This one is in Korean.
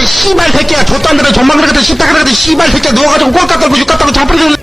씨발 새끼야 좆단들은 전망 그러거든 씹다 그러거든 씨발 새끼야 누워가지고 꼴깍 걸고 육깍 걸고 자빠리고